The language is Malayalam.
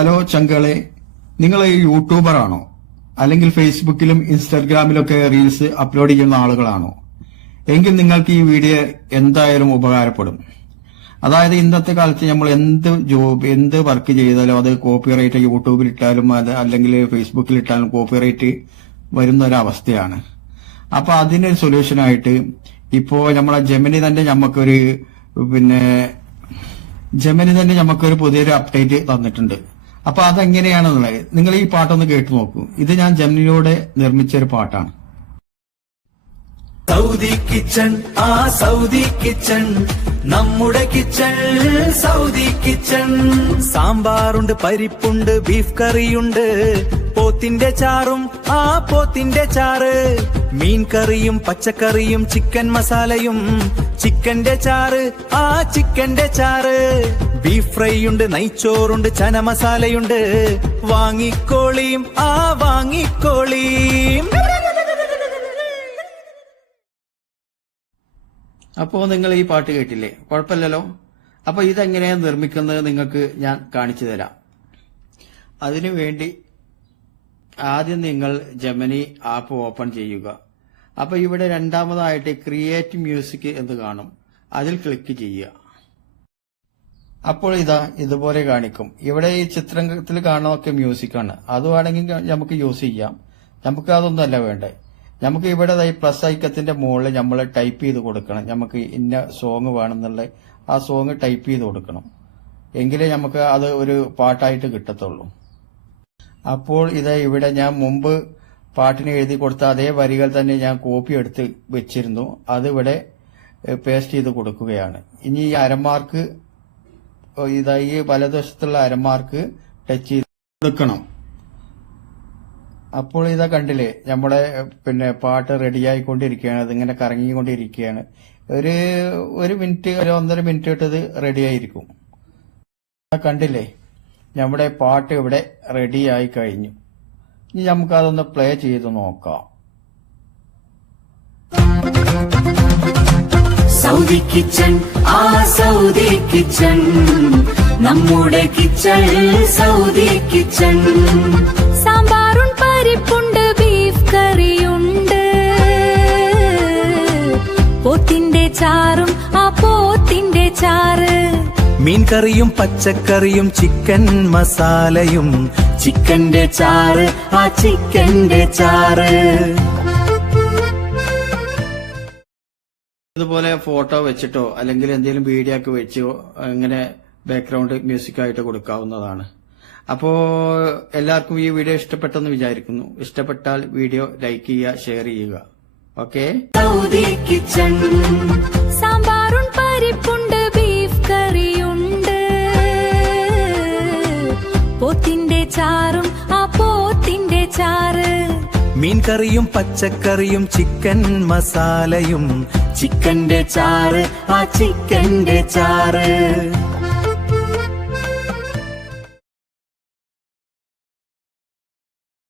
ഹലോ ചങ്കളെ, നിങ്ങൾ യൂട്യൂബർ ആണോ? അല്ലെങ്കിൽ ഫേസ്ബുക്കിലും ഇൻസ്റ്റാഗ്രാമിലൊക്കെ റീൽസ് അപ്ലോഡ് ചെയ്യുന്ന ആളുകളാണോ? എങ്കിൽ നിങ്ങൾക്ക് ഈ വീഡിയോ എന്തായാലും ഉപകാരപ്പെടും. അതായത് ഇന്നത്തെ കാലത്ത് നമ്മൾ എന്ത് വർക്ക് ചെയ്താലും അത് കോപ്പിറൈറ്റ് യൂട്യൂബിൽ ഇട്ടാലും അത് അല്ലെങ്കിൽ ഫേസ്ബുക്കിൽ ഇട്ടാലും കോപ്പിറൈറ്റ് വരുന്ന ഒരു അവസ്ഥയാണ്. അപ്പൊ അതിനൊരു സൊല്യൂഷനായിട്ട് ഇപ്പോ നമ്മളെ ജെമിനി തന്നെ നമുക്കൊരു പുതിയൊരു അപ്ഡേറ്റ് തന്നിട്ടുണ്ട്. അപ്പൊ അതെങ്ങനെയാണെന്നുള്ളത് നിങ്ങൾ ഈ പാട്ടൊന്ന് കേട്ടു നോക്കൂ. ഇത് ഞാൻ ജെമിനിയിലൂടെ നിർമ്മിച്ച ഒരു പാട്ടാണ്. സൗദി കിച്ചൺ, സൗദി കിച്ചൺ, നമ്മുടെ കിച്ചൺ സൗദി കിച്ചൺ. സാമ്പാറുണ്ട്, പരിപ്പുണ്ട്, ബീഫ് കറിയുണ്ട്, പോത്തിന്റെ ചാറും പോത്തിന്റെ ചാറ്, മീൻ കറിയും പച്ചക്കറിയും ചിക്കൻ മസാലയും, ചിക്കന്റെ ചാറ് ചിക്കന്റെ ചാറ്, ബീഫ് ഫ്രൈ ഉണ്ട്, നെയ്ച്ചോറുണ്ട്, ചന മസാലയുണ്ട്, വാങ്ങിക്കോളിയും വാങ്ങിക്കോളിയും. അപ്പോ നിങ്ങൾ ഈ പാട്ട് കേട്ടില്ലേ? കുഴപ്പമില്ലല്ലോ. അപ്പൊ ഇതെങ്ങനെയാണ് നിർമ്മിക്കുന്നത് നിങ്ങൾക്ക് ഞാൻ കാണിച്ചു തരാം. അതിനു വേണ്ടി ആദ്യം നിങ്ങൾ ജെമിനി ആപ്പ് ഓപ്പൺ ചെയ്യുക. അപ്പൊ ഇവിടെ രണ്ടാമതായിട്ട് ക്രിയേറ്റ് മ്യൂസിക് എന്ന് കാണും, അതിൽ ക്ലിക്ക് ചെയ്യുക. അപ്പോൾ ഇതുപോലെ കാണിക്കും. ഇവിടെ ഈ ചിത്രത്തിൽ കാണുന്നതൊക്കെ മ്യൂസിക്കാണ്. അത് വേണമെങ്കിൽ നമുക്ക് യൂസ് ചെയ്യാം. നമുക്ക് അതൊന്നല്ല വേണ്ടേ. നമുക്ക് ഇവിടെ ഈ പ്ലസ് ഐക്കത്തിന്റെ മുകളിൽ നമ്മൾ ടൈപ്പ് ചെയ്ത് കൊടുക്കണം. നമുക്ക് ഇന്ന സോങ് വേണമെന്നുള്ള ആ സോങ് ടൈപ്പ് ചെയ്ത് കൊടുക്കണം. എങ്കിലേ നമുക്ക് അത് ഒരു പാട്ടായിട്ട് കിട്ടത്തുള്ളൂ. അപ്പോൾ ഇവിടെ ഞാൻ മുമ്പ് പാട്ടിന് എഴുതി കൊടുത്ത അതേ വരികൾ തന്നെ ഞാൻ കോപ്പി എടുത്ത് വെച്ചിരുന്നു. അതിവിടെ പേസ്റ്റ് ചെയ്ത് കൊടുക്കുകയാണ്. ഇനി ഈ അരമാർക്ക് ഈ വലതുവശത്തുള്ള അരമാർക്ക് ടച്ച് ചെയ്ത് കൊടുക്കണം. അപ്പോൾ കണ്ടില്ലേ, നമ്മുടെ പാട്ട് റെഡിയായിക്കൊണ്ടിരിക്കുകയാണ്. അതിങ്ങനെ കറങ്ങിക്കൊണ്ടിരിക്കുകയാണ്. ഒരു മിനിറ്റ്, ഒരു 1.5 മിനിറ്റ് ഇട്ടത് റെഡിയായിരിക്കും. കണ്ടില്ലേ, നമ്മുടെ പാട്ട് ഇവിടെ റെഡിയായി കഴിഞ്ഞു. ഇനി നമുക്കതൊന്ന് പ്ലേ ചെയ്ത് നോക്കാം. സൗദി കിച്ചൺ, സൗദി കിച്ചൺ, നമ്മുടെ കിച്ചൺ സൗദി കിച്ചൺ. സാമ്പാറും പരിപ്പുണ്ട്, ബീഫ് കറിയുണ്ട്, പോത്തിന്റെ ചാറും പോത്തിന്റെ ചാറ്, മീൻ കറിയും പച്ചക്കറിയും ചിക്കൻ മസാലയും, ചിക്കന്റെ ചാറ് ചിക്കന്റെ ചാറ്. ഇതുപോലെ ഫോട്ടോ വെച്ചിട്ടോ അല്ലെങ്കിൽ എന്തെങ്കിലും വീഡിയോ ഒക്കെ വെച്ചോ അങ്ങനെ ബാക്ക്ഗ്രൗണ്ട് മ്യൂസിക് ആയിട്ട് കൊടുക്കാവുന്നതാണ്. അപ്പോ എല്ലാവർക്കും ഈ വീഡിയോ ഇഷ്ടപ്പെട്ടെന്ന് വിചാരിക്കുന്നു. ഇഷ്ടപ്പെട്ടാൽ വീഡിയോ ലൈക്ക് ചെയ്യുക, ഷെയർ ചെയ്യുക. ഓക്കെ. സൗദി കിച്ചൺ, സാമ്പാറും പരിപ്പുണ്ട്, ബീഫ് കറിയുണ്ട്, പോത്തിന്റെ ചാറും പോത്തിന്റെ ചാറ്, മീൻ കറിയും പച്ചക്കറിയും ചിക്കൻ മസാലയും, ചിക്കന്റെ ചാറ് ചിക്കന്റെ ചാറ്.